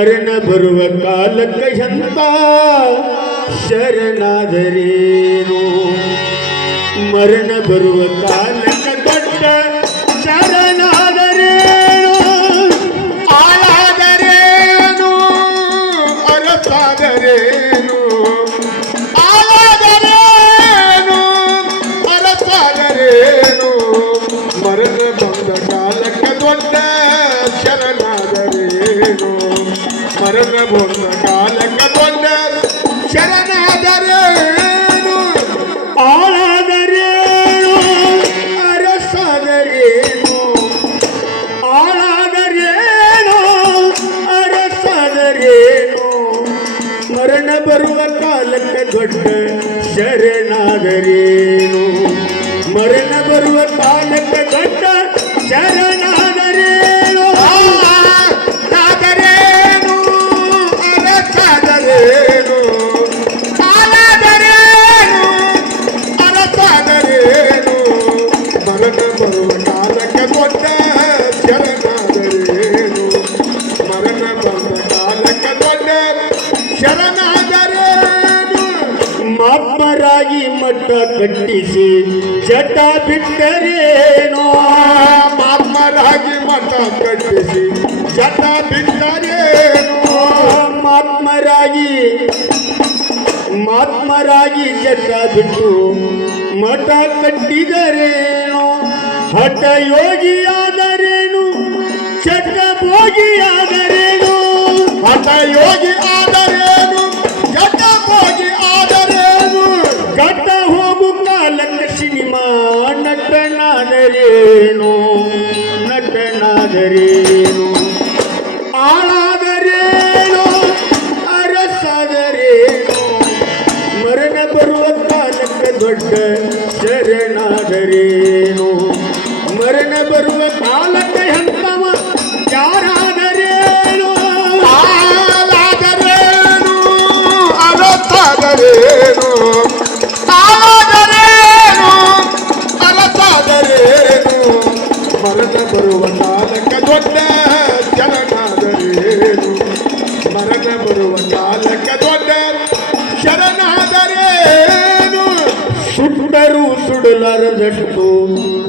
ಮರಣ ಬರುವ ಕಾಲಕ್ಕೆ ಎಂತ ಶರಣಾದರೇನು ಮರಣ ಬರುವ ಕಾಲಕ್ಕೆ ದೊಡ್ಡ ಶರಣಾದರೇನು ಆಳಾದರೇನು ಅರಸಾದರೇನು ಆಳಾದರೇನು ಅರಸಾದರೇನು ಮರಣ ಬಂದ ಕಾಲಕ್ಕೆ ದೊಡ್ಡ ಶರಣಾದರೇನು ಮರಣ ಬಂದ ಕಾಲಕ್ಕೆ ದೊಡ್ಡ ಶರಣಾದರೇನು ಆಳಾದರೇನು ಅರಸಾದರೇನು ಆಳಾದರೇನು ಅರಸಾದರೇನು ಮರಣ ಬರುವ ಕಾಲಕ್ಕೆ ದೊಡ್ಡ ಶರಣಾದರೇನು ಮರಣ ಬರುವ ಕಾಲಕ್ಕೆ ದೊಡ್ಡ ಶರಣಾದರೇನು ಆಳಾದರೇನು ಅರಸಾದರೇನು ಆಳಾದರೇನು ಅರಸಾದರೇನು ಮರಣ ಬರುವ ಕಾಲಕ್ಕೆ ದೊಡ್ಡ ಶರಣಾದರೇನು ಮರಣ ಬಂದ ಕಾಲಕ್ಕೆ ದೊಡ್ಡ ಶರಣಾದರೇನು ಮಹಾತ್ಮರಾಗಿ ಮಠ ಕಟ್ಟಿಸಿ ಜಟ ಬಿಟ್ಟರೇನೋ ಮಹಾತ್ಮರಾಗಿ ಮಠ ಕಟ್ಟಿಸಿ ಜಟ ಬಿಟ್ಟರೇನು ಮಹಾತ್ಮರಾಗಿ ಜಟ ಬಿಟ್ಟು ಮಠ ಕಟ್ಟಿದರೇನೋ ಹಠ ಯೋಗಿಯಾದರೇನು ಚಟ ಭೋಗಿಯಾದರೇನು ಹಠ ಯೋಗಿ ಆದರೇನು ಜಟ ಭೋಗಿ ಆದರೇನು ಗಟ್ಟ ಹೋಗು ಕಾಲಕ್ಕೆ ಸಿನಿಮಾ ನಟನಾದರೇನು ನಟನಾದರೇನು ಆಳಾದರೇನು ಅರಸಾದರೇನು ಮರಣ ಬರುವ ಕಾಲಕ್ಕೆ ದೊಡ್ಡ ಶರಣಾದರೇನು ಮರಣ ಬರುವ ಕಾಲಕ್ಕೆ ಎಂತವ ಯಾರಾದರೇನು ಆಳಾದರೇನು ಅರಸಾದರೇನು ಆಳಾದರೇನು ಅರಸಾದರೇನು ಮರಣ ಬರುವ ಕಾಲಕ್ಕೆ ದೊಡ್ಡ ಶರಣಾದರೇನು ಮರಣ ಬರುವ ಕಾಲಕ್ಕೆ ದೊಡ್ಡ ಶರಣಾದರೇನು ಸುಟ್ಟರೂ ಸುಡಲಾರದಷ್ಟು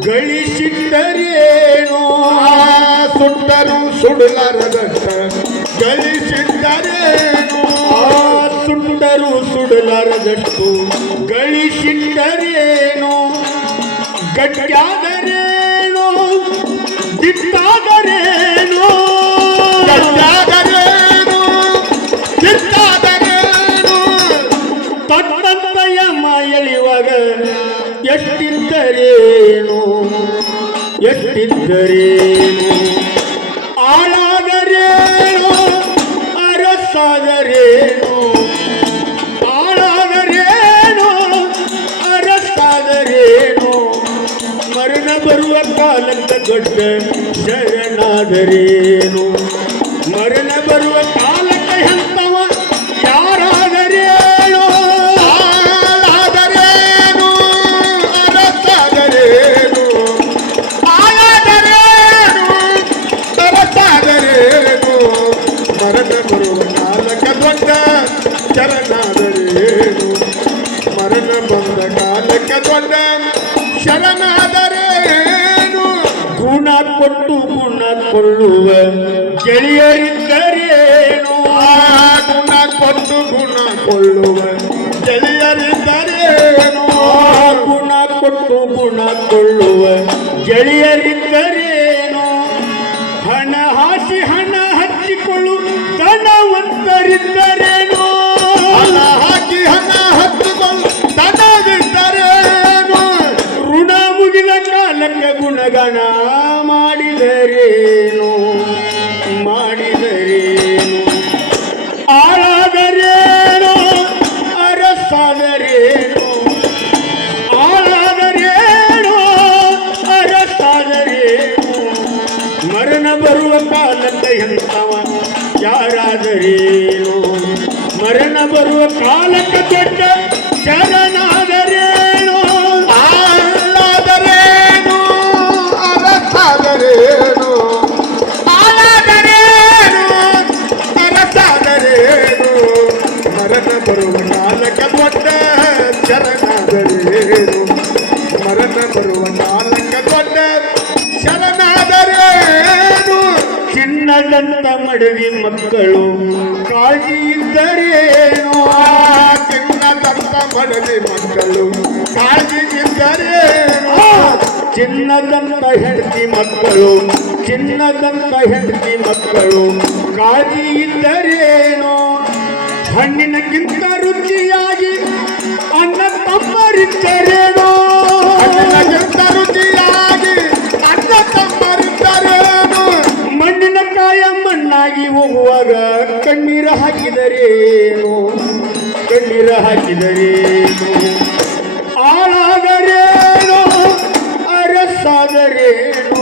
ಗಳಿಸಿಟ್ಟರೇನೋ ಸುಟ್ಟರು ಸುಡಲಾರದಷ್ಟ ಗಳಿಸಿದ್ದರೇನು ಸುಟ್ಟರೂ ಸುಡಲಾರದಷ್ಟು ಗಳಿಸಿಟ್ಟರೇನೋ ಗಟ್ಟಾದರೇನೋ ದಿಟ್ಟಾದರೇನೋ ಗಟ್ಟಾದರೇನು ಕಿತ್ತಾದರೇನು ತಟ್ಟಂತಯ ಎಳೆಯುವಾಗ ಎಷ್ಟಿದ್ದರೇನು ಎಷ್ಟಿದ್ದರೇನು ಆಳಾದರೇನು ಅರಸಾದರೇನು ಆಳಾದರೇನು ಅರಸಾದರೇನು ಮರಣ ಬರುವ ಕಾಲಕ್ಕೆ ದೊಡ್ಡ ಶರಣಾದರೇನು ಮರಣ ಬರುವ ಕಾಲಕ್ಕೆ ಎಂತವ ಯಾರಾದರೇನು ಆಳಾದರೇನು ಅರಸಾದರೇನು ಆಳಾದರೇನು ಅರಸಾದರೇನು ಮರಣ ಬರುವ ಕಾಲಕ್ಕೆ ದೊಡ್ಡ ಶರಣಾದರೇನು ಮರಣ ಬಂದ ಕಾಲಕ್ಕೆ ದೊಡ್ಡ ಶರಣಾದರೇನು ಗುಣ ಕೊಟ್ಟು ಗುಣ ಕೊಳ್ಳುವ ಗೆಳೆಯರಿದ್ದರೇನು ಗುಣ ಕೊಟ್ಟು ಗುಣ ಕೊಳ್ಳುವ ಗೆಳೆಯರಿದ್ದರೇನು ಗುಣ ಕೊಟ್ಟು ಗುಣ ಕೊಳ್ಳುವ ಗೆಳೆಯರಿದ್ದರೇನು ಹಣ ಹಾಸಿ ಹಣ ಹಚ್ಚಿಕೊಳ್ಳು ಧನವಂತರಿದ್ದರೇನು ಹಣ ಹಾಕಿ ಹಣ ಹತ್ತುಕೊಂಡು ತನವಿದ್ದರೇನು ಋಣ ಮುಗಿದ ಕಾಲಕ್ಕೆ ಗುಣಗಣ ಮಾಡಿದರೇನು ಮಾಡಿದರೇನು ಆಳಾದರೇನು ಅರಸಾದರೇನು ಆಳಾದರೇನು ಅರಸಾದರೇನು ಮರಣ ಬರುವ ಕಾಲಕ್ಕೆ ಎಂತವ ಯಾರಾದರೇನು ಮರಣ ಬರುವ ಕಾಲಕ್ಕೆ ದೊಡ್ಡ ಶರಣಾದರೇನು ಆಳಾದರೇನು ಅರಸಾದರೇನು ಆಳಾದರೇನು ಕಾಲಕ್ಕ ದೊಡ್ಡ ಶರಣಾದರೇನು ಚಿನ್ನದಂತ ಮಡದಿ ಮಕ್ಕಳು ಕಾಳಜಿ ಇದ್ದರೇನು ಚಿನ್ನದಂತ ಮಡದಿ ಮಕ್ಕಳು ಕಾಳಜಿ ಇದ್ದರೇನು ಚಿನ್ನದಂತ ಹೆಂಡತಿ ಮಕ್ಕಳು ಚಿನ್ನದಂತ ಹೆಂಡತಿ ಮಕ್ಕಳು ಕಾಳಜಿ ಇದ್ದರೇನು ಹಣ್ಣಿನಕ್ಕಿಂತ ರುಚಿಯಾಗಿ ಅನ್ನ ತಮ್ಮರಿದ್ದರೇನು ಹಣ್ಣಿನಕ್ಕಿಂತ ರುಚಿಯಾಗಿ ಅನ್ನ ತಮ್ಮರಿದ್ದರೇನು ಮಣ್ಣಿನ ಕಾಯ ಮಣ್ಣಾಗಿ ಹೋಗುವಾಗ ಕಣ್ಣೀರ ಹಾಕಿದರೇನು ಕಣ್ಣೀರ ಹಾಕಿದರೇನು ಆಳಾದರೇನು ಅರಸಾದರೇನು